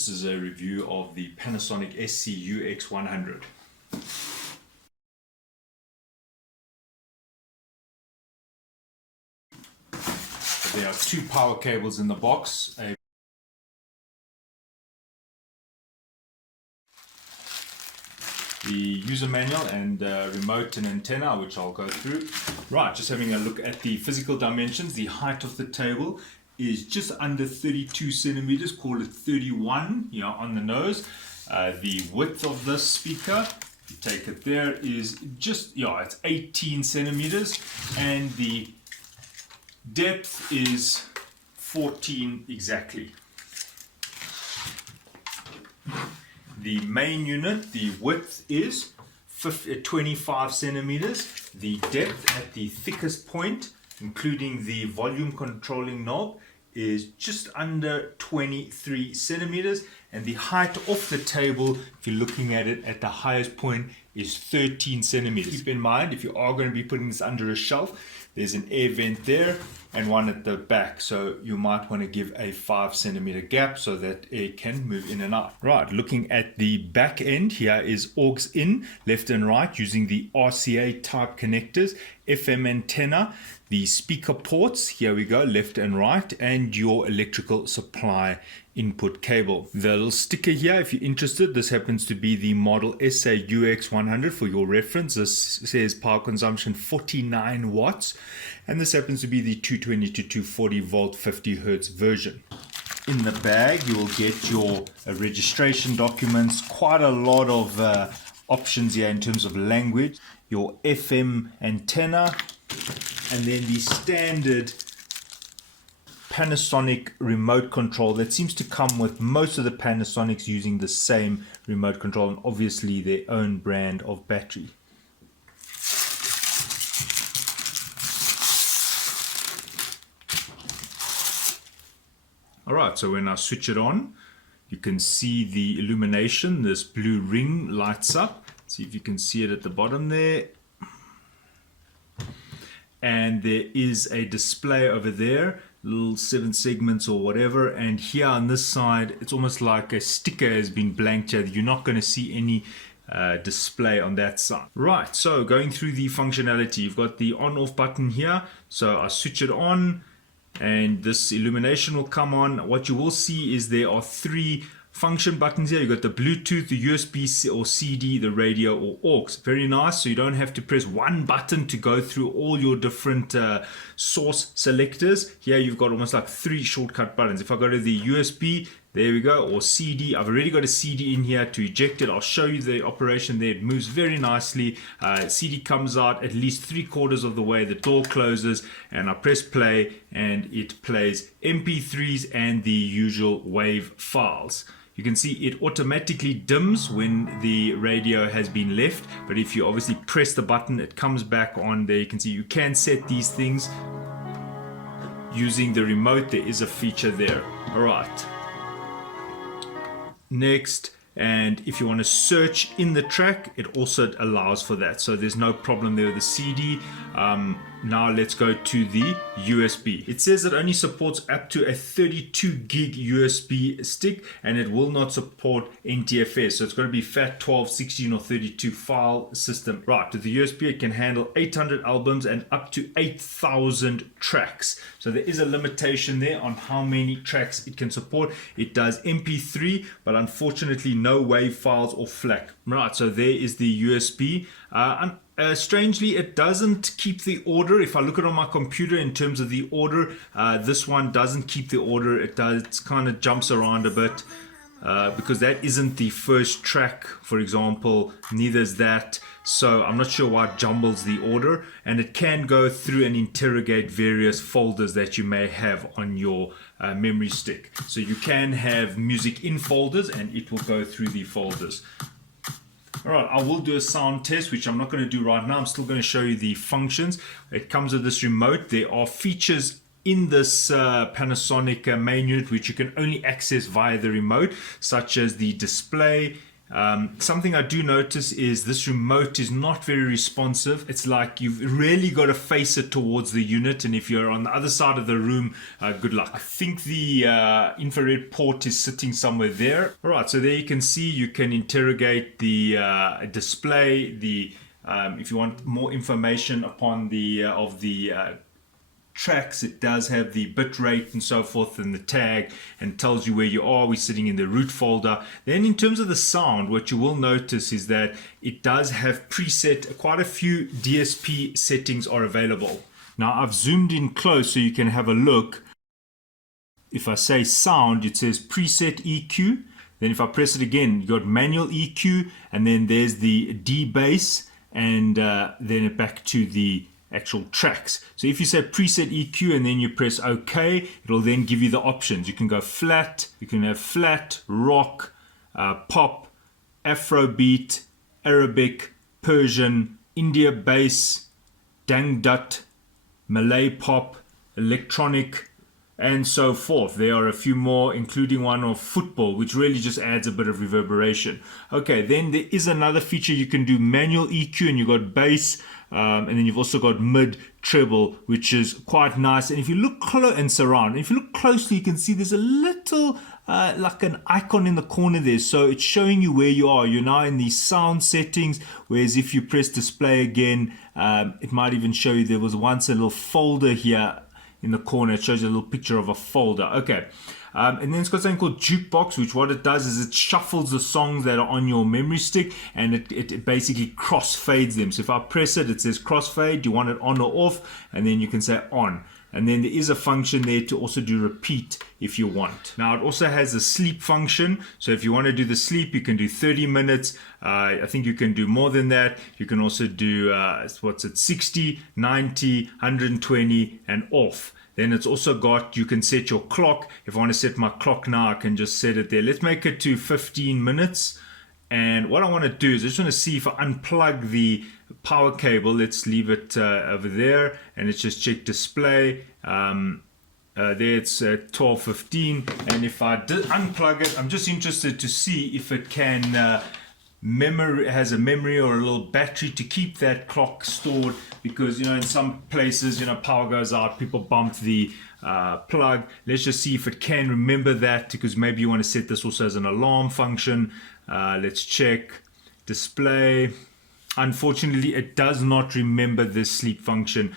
This is a review of the Panasonic SC-UX100. There are two power cables in the box. The user manual and remote and antenna, which I'll go through. Right, just having a look at the physical dimensions. The height of the table is just under 32 centimeters, call it 31 on the nose. The width of this speaker, if you take it there, is just, it's 18 centimeters, and the depth is 14 exactly. The main unit, the width is 25 centimeters. The depth at the thickest point, including the volume controlling knob, is just under 23 centimeters. And the height of the table, if you're looking at it at the highest point, is 13 centimeters. Keep in mind, if you are going to be putting this under a shelf, there's an air vent there and one at the back, so you might want to give a 5 centimeter gap so that air can move in and out. Right, looking at the back end, here is aux in, left and right, using the RCA type connectors, FM antenna, the speaker ports, here we go, left and right, and your electrical supply input cable. The little sticker here, if you're interested, this happens to be the model SC-UX100 for your reference. This says power consumption 49 watts, and this happens to be the 220 to 240 volt 50 hertz version. In the bag, you will get your registration documents, quite a lot of options here in terms of language, your FM antenna, and then the standard Panasonic remote control that seems to come with most of the Panasonics using the same remote control, and obviously their own brand of battery. Alright, so when I switch it on, you can see the illumination. This blue ring lights up. See if you can see it at the bottom there. And there is a display over there, little 7 segments or whatever, and here on this side it's almost like a sticker has been blanked here. You're not going to see any display on that side. Right, so going through the functionality, you've got the on off button here, so I switch it on and this illumination will come on. What you will see is there are 3 function buttons here. You've got the Bluetooth, the USB or CD, the radio or aux. Very nice, so you don't have to press one button to go through all your different source selectors. Here you've got almost like 3 shortcut buttons. If I go to the USB, there we go, or CD, I've already got a CD in here to eject it. I'll show you the operation there. It moves very nicely. CD comes out at least 3/4 of the way, the door closes, and I press play and it plays MP3s and the usual WAV files. You can see it automatically dims when the radio has been left, but if you obviously press the button, it comes back on. There you can see you can set these things using the remote. There is a feature there. All right. Next, and if you want to search in the track, it also allows for that, so there's no problem there with the CD. Now let's go to the USB. It says it only supports up to a 32 gig USB stick, and it will not support NTFS, so it's going to be FAT 12, 16 or 32 file system. Right, with the USB it can handle 800 albums and up to 8,000 tracks, so there is a limitation there on how many tracks it can support. It does MP3, but unfortunately no WAV files or FLAC. Right, so there is the USB. Strangely, it doesn't keep the order. If I look at it on my computer in terms of the order, this one doesn't keep the order. It kind of jumps around a bit because that isn't the first track, for example. Neither is that. So I'm not sure why it jumbles the order. And it can go through and interrogate various folders that you may have on your memory stick. So you can have music in folders and it will go through the folders. Alright, I will do a sound test, which I'm not going to do right now. I'm still going to show you the functions. It comes with this remote. There are features in this Panasonic main unit which you can only access via the remote, such as the display, Something I do notice is this remote is not very responsive. It's like you've really got to face it towards the unit, and if you're on the other side of the room, good luck. I think the infrared port is sitting somewhere there. All right, so there you can see you can interrogate the display. If you want more information upon the tracks, it does have the bit rate and so forth and the tag, and tells you where you are. We're sitting in the root folder. Then in terms of the sound, what you will notice is that it does have preset, quite a few DSP settings are available. Now I've zoomed in close so you can have a look. If I say sound, it says preset EQ. Then if I press it again, you got manual EQ, and then there's the D bass, and then back to the actual tracks. So if you say preset EQ and then you press OK, it'll then give you the options. You can go flat, you can have flat, rock, pop, Afrobeat, Arabic, Persian, India bass, dangdut, Malay pop, electronic, and so forth. There are a few more, including one of football, which really just adds a bit of reverberation. Okay, then there is another feature. You can do manual EQ, and you've got bass, and then you've also got mid, treble, which is quite nice. And if you look close and surround, if you look closely, you can see there's a little like an icon in the corner there. So it's showing you where you are. You're now in the sound settings, whereas if you press display again, it might even show you there was once a little folder here in the corner. It shows you a little picture of a folder. Okay, and then it's got something called Jukebox, which what it does is it shuffles the songs that are on your memory stick, and it basically crossfades them. So if I press it, it says crossfade. Do you want it on or off? And then you can say on. And then there is a function there to also do repeat if you want. Now it also has a sleep function. So if you want to do the sleep, you can do 30 minutes. I think you can do more than that. You can also do, 60, 90, 120 and off. Then it's also got, you can set your clock. If I want to set my clock now, I can just set it there. Let's make it to 15 minutes. And what I want to do is I just want to see if I unplug the power cable. Let's leave it over there, and let's just check display. There it's 12:15, and if I did unplug it, I'm just interested to see if it can has a memory or a little battery to keep that clock stored, because in some places power goes out, people bump the plug. Let's just see if it can remember that, because maybe you want to set this also as an alarm function. Let's check display. Unfortunately, it does not remember this sleep function,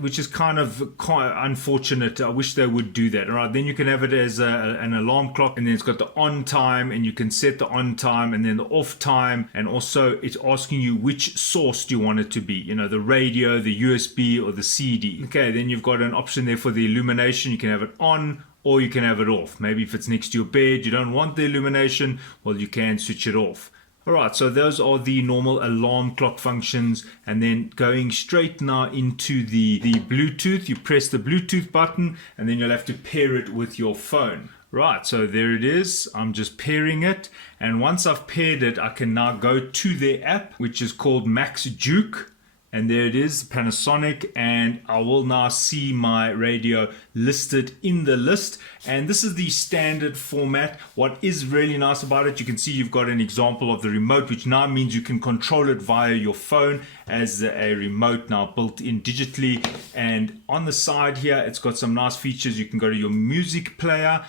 which is kind of unfortunate. I wish they would do that. All right, then you can have it as an alarm clock, and then it's got the on time, and you can set the on time and then the off time, and also it's asking you which source do you want it to be, the radio, the USB, or the CD. Okay, then you've got an option there for the illumination. You can have it on, or you can have it off. Maybe if it's next to your bed, you don't want the illumination, well, you can switch it off. Alright, so those are the normal alarm clock functions, and then going straight now into the Bluetooth. You press the Bluetooth button, and then you'll have to pair it with your phone. Right, so there it is. I'm just pairing it, and once I've paired it, I can now go to their app, which is called Max Juke. And there it is, Panasonic, and I will now see my radio listed in the list. And this is the standard format. What is really nice about it, you can see you've got an example of the remote, which now means you can control it via your phone as a remote now built in digitally. And on the side here, it's got some nice features. You can go to your music player,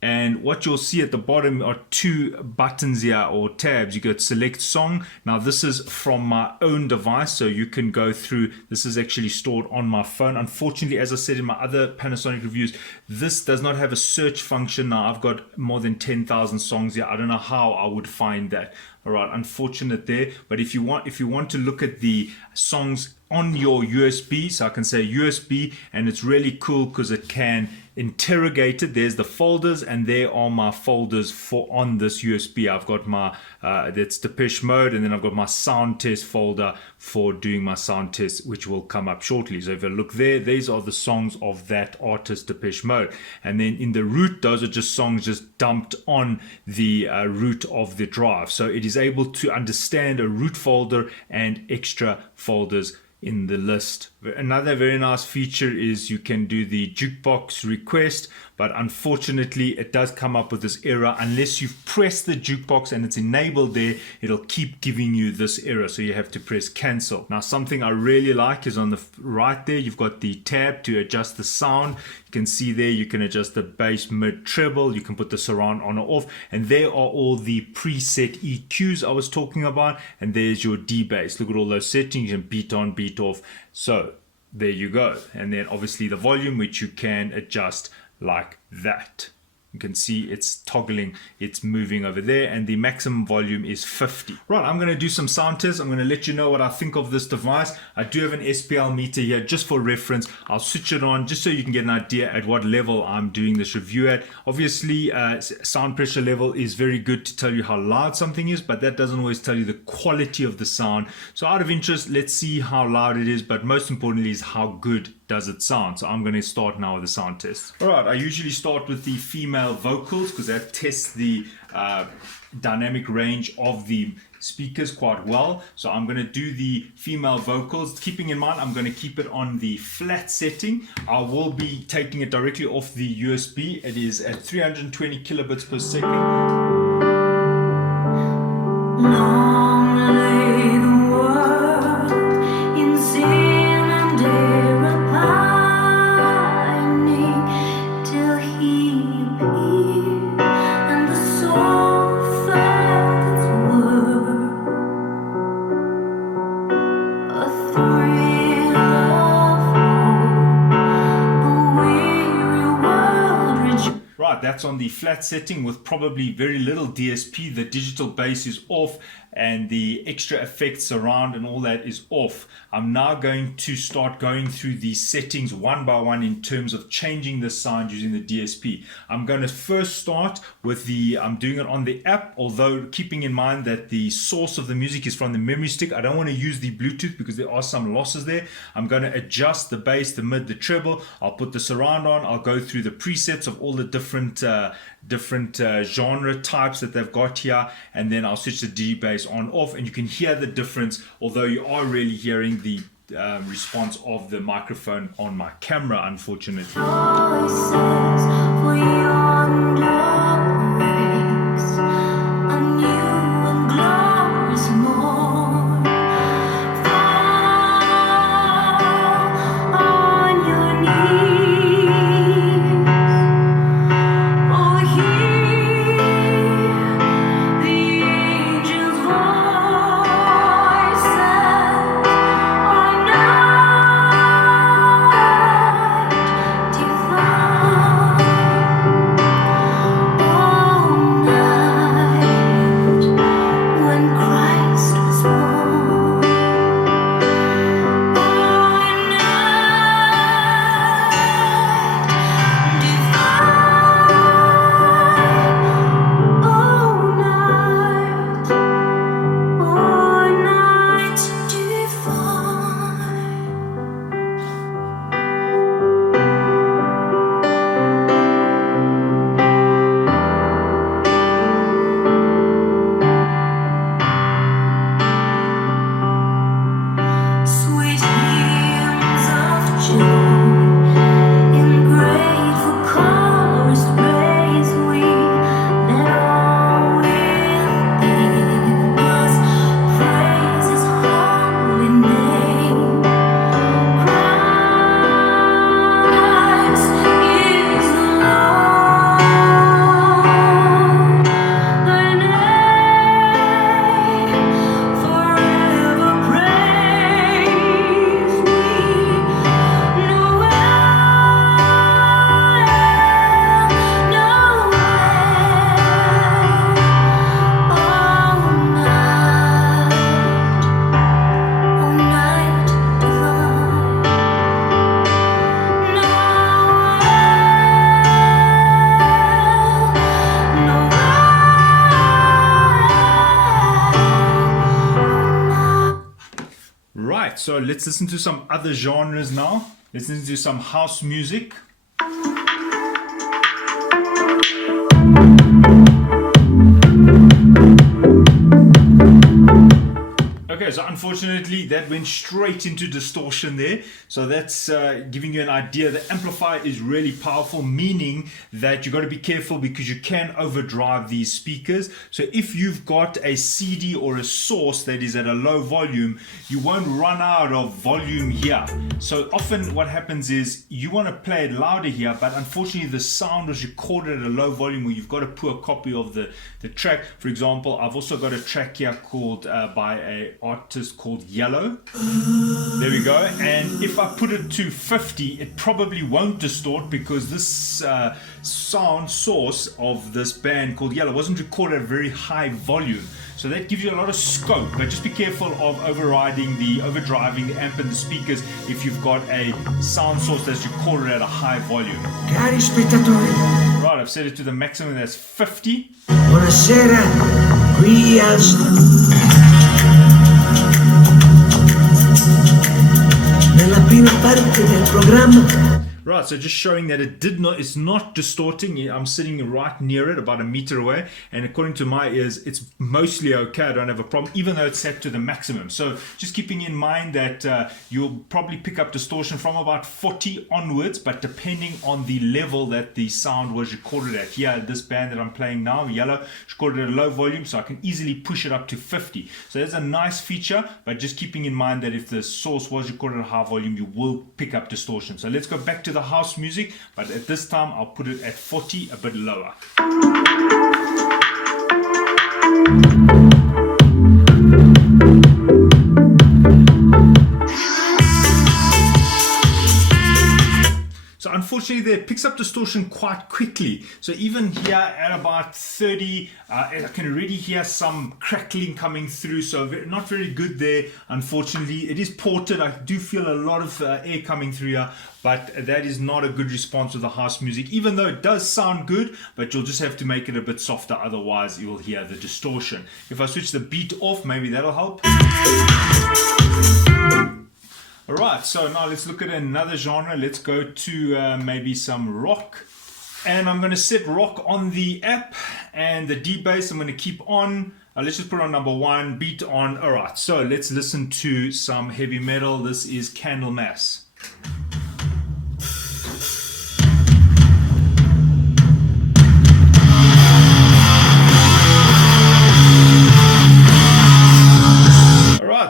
and what you'll see at the bottom are two buttons here, or tabs. You go to select song. Now this is from my own device, so you can go through. This is actually stored on my phone. Unfortunately, as I said in my other Panasonic reviews, this does not have a search function. Now I've got more than 10,000 songs here. I don't know how I would find that. All right, unfortunate there. But if you want to look at the songs on your USB, so I can say USB, and it's really cool because it can interrogate it. There's the folders, and there are my folders for on this USB. I've got my that's Depeche Mode, and then I've got my sound test folder for doing my sound test, which will come up shortly. So if I look there, these are the songs of that artist, Depeche Mode. And then in the root, those are just songs just dumped on the root of the drive. So it is able to understand a root folder and extra folders in the list. Another very nice feature is you can do the Jukebox request, but unfortunately it does come up with this error. Unless you've pressed the jukebox and it's enabled there, it'll keep giving you this error, so you have to press cancel. Now something I really like is on the right there, you've got the tab to adjust the sound. You can see there you can adjust the bass, mid, treble, you can put the surround on or off, and there are all the preset EQs I was talking about, and there's your D-bass. Look at all those settings, you can beat on, beat off. So there you go. And then obviously the volume, which you can adjust like that. You can see it's toggling, it's moving over there, and the maximum volume is 50. Right, I'm going to do some sound tests. I'm going to let you know what I think of this device. I do have an Spl meter here just for reference. I'll switch it on just so you can get an idea at what level I'm doing this review at. Obviously, sound pressure level is very good to tell you how loud something is, but that doesn't always tell you the quality of the sound. So out of interest, let's see how loud it is, but most importantly is how good does it sound. So I'm going to start now with the sound test. All right, I usually start with the female vocals because that tests the dynamic range of the speakers quite well. So I'm going to do the female vocals, keeping in mind I'm going to keep it on the flat setting. I will be taking it directly off the USB. It is at 320 kilobits per second. Long lay the world in sin and error pining till he appeared, and the soul felt its worth. A thrill of hope, the weary world rejoiced. Right, that's on the flat setting with probably very little DSP. The digital bass is off and the extra effects surround and all that is off. I'm now going to start going through these settings one by one in terms of changing the sound using the DSP. I'm going to first start with I'm doing it on the app, although keeping in mind that the source of the music is from the memory stick. I don't want to use the Bluetooth because there are some losses there. I'm going to adjust the bass, the mid, the treble. I'll put the surround on. I'll go through the presets of all the different genre types that they've got here, and then I'll switch the D-bass on off, and you can hear the difference, although you are really hearing the response of the microphone on my camera, unfortunately. Voices for yonder breaks a new and glorious morn. Fall on your knees, oh hear the angels' voices on night divine. All night when Christ was born. All night divine. All night divine. Sweet hymns of joy in grateful chorus raise we. Let all within us praise His holy name. Christ is the Lord. Thy name forever praise we. All night divine. Right, so let's listen to some other genres now. Let's listen to some house music. Okay, so unfortunately that went straight into distortion there. So that's giving you an idea. The amplifier is really powerful, meaning that you got to be careful because you can overdrive these speakers. So if you've got a CD or a source that is at a low volume, you won't run out of volume here. So often what happens is you want to play it louder here, but unfortunately the sound was recorded at a low volume where you've got to put a copy of the track. For example, I've also got a track here called by an artist called Yellow. There we go. And if I put it to 50, it probably won't distort because this sound source of this band called Yellow wasn't recorded at a very high volume. So that gives you a lot of scope, but just be careful of overdriving the amp and the speakers if you've got a sound source that's recorded at a high volume. Cari spettatori, Right, I've set it to the maximum, that's 50. buonasera, qui al nella prima parte del programma. Right, so just showing that it's not distorting. I'm sitting right near it, about a meter away, and according to my ears, it's mostly okay. I don't have a problem, even though it's set to the maximum. So just keeping in mind that you'll probably pick up distortion from about 40 onwards, but depending on the level that the sound was recorded at. Here, this band that I'm playing now, Yellow, recorded at a low volume, so I can easily push it up to 50. So that's a nice feature, but just keeping in mind that if the source was recorded at a high volume, you will pick up distortion. So let's go back to the house music, but at this time I'll put it at 40, a bit lower. So unfortunately there, it picks up distortion quite quickly. So even here at about 30, I can already hear some crackling coming through. So not very good there, unfortunately. It is ported. I do feel a lot of air coming through here, but that is not a good response to the house music, even though it does sound good, but you'll just have to make it a bit softer, otherwise you'll hear the distortion. If I switch the beat off, maybe that'll help. Alright, so now let's look at another genre. Let's go to maybe some rock. And I'm going to set rock on the app, and the D bass I'm going to keep on. Let's just put on number 1, beat on. Alright, so let's listen to some heavy metal. This is Candlemass.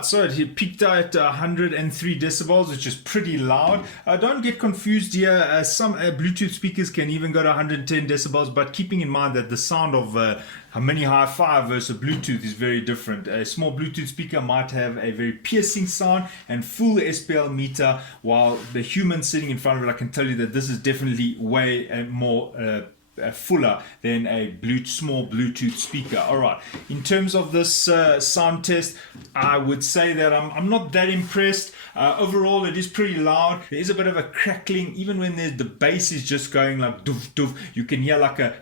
So it peaked out at 103 decibels, which is pretty loud. Don't get confused here. Some Bluetooth speakers can even go to 110 decibels, but keeping in mind that the sound of a mini hi-fi versus Bluetooth is very different. A small Bluetooth speaker might have a very piercing sound and full Spl meter, while the human sitting in front of it, I can tell you that this is definitely way more fuller than a small Bluetooth speaker. Alright, in terms of this sound test, I would say that I'm not that impressed. Overall, it is pretty loud. There is a bit of a crackling, even when the bass is just going like doof doof. You can hear like a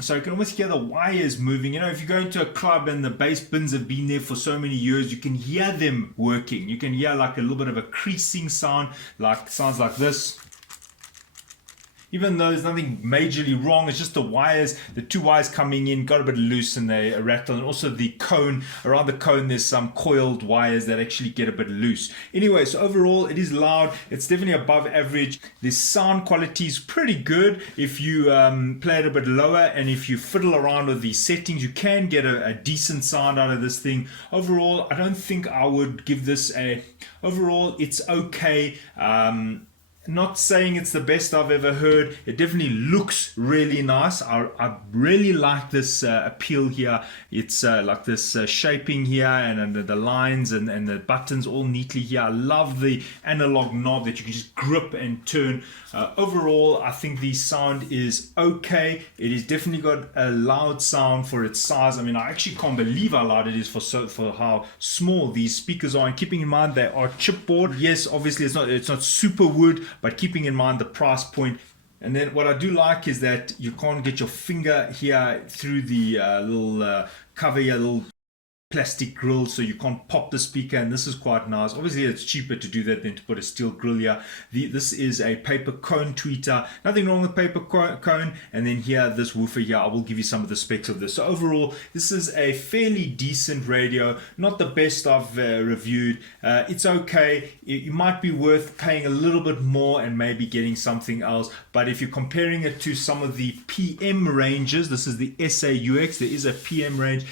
so you can almost hear the wires moving. You know, if you go into a club and the bass bins have been there for so many years, you can hear them working. You can hear like a little bit of a creasing sound, like sounds like this. Even though there's nothing majorly wrong, it's just the wires, the 2 wires coming in got a bit loose and they rattle, and also the cone, around the cone there's some coiled wires that actually get a bit loose. Anyway, so overall it is loud, it's definitely above average. The sound quality is pretty good if you play it a bit lower, and if you fiddle around with the settings you can get a decent sound out of this thing. Overall, I don't think I would give this overall it's okay. Not saying it's the best I've ever heard. It definitely looks really nice. I really like this appeal here. It's like this shaping here, and the lines and the buttons all neatly here. I love the analog knob that you can just grip and turn. Overall, I think the sound is okay. It is definitely got a loud sound for its size. I mean, I actually can't believe how loud it is for how small these speakers are. And keeping in mind they are chipboard. Yes, obviously it's not super wood, but keeping in mind the price point. And then what I do like is that you can't get your finger here through the little cover here, little plastic grill, so you can't pop the speaker, and this is quite nice. Obviously it's cheaper to do that than to put a steel grill here. This is a paper cone tweeter, nothing wrong with paper cone. And then here, this woofer here, I will give you some of the specs of this. So overall, this is a fairly decent radio, not the best I've reviewed. It's okay. It might be worth paying a little bit more and maybe getting something else, but if you're comparing it to some of the PM ranges, this is the SAUX, there is a PM range.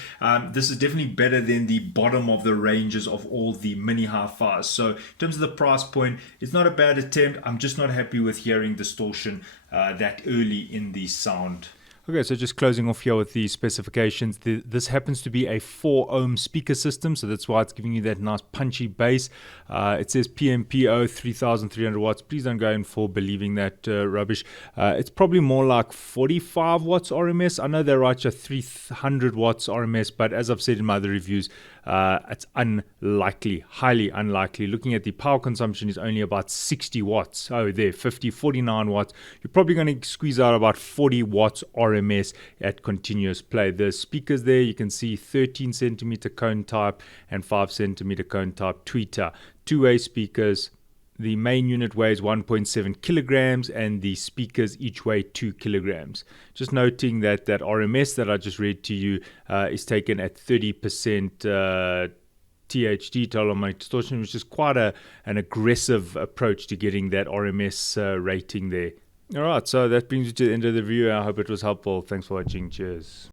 This is definitely better than the bottom of the ranges of all the mini hi-fis. So in terms of the price point, it's not a bad attempt. I'm just not happy with hearing distortion that early in the sound. Okay, so just closing off here with the specifications. This happens to be a 4 ohm speaker system, so that's why it's giving you that nice punchy bass. It says PMPO 3300 watts. Please don't go in for believing that rubbish. It's probably more like 45 watts RMS. I know they write you 300 watts RMS, but as I've said in my other reviews, it's unlikely, highly unlikely. Looking at the power consumption is only about 60 watts. Oh, there, 49 watts. You're probably going to squeeze out about 40 watts RMS at continuous play. The speakers there, you can see 13 centimeter cone type and 5 centimeter cone type tweeter. Two-way speakers. The main unit weighs 1.7 kilograms and the speakers each weigh 2 kilograms. Just noting that that RMS that I just read to you is taken at 30% THD, total harmonic distortion, which is quite an aggressive approach to getting that RMS rating there. Alright, so that brings you to the end of the review. I hope it was helpful. Thanks for watching. Cheers.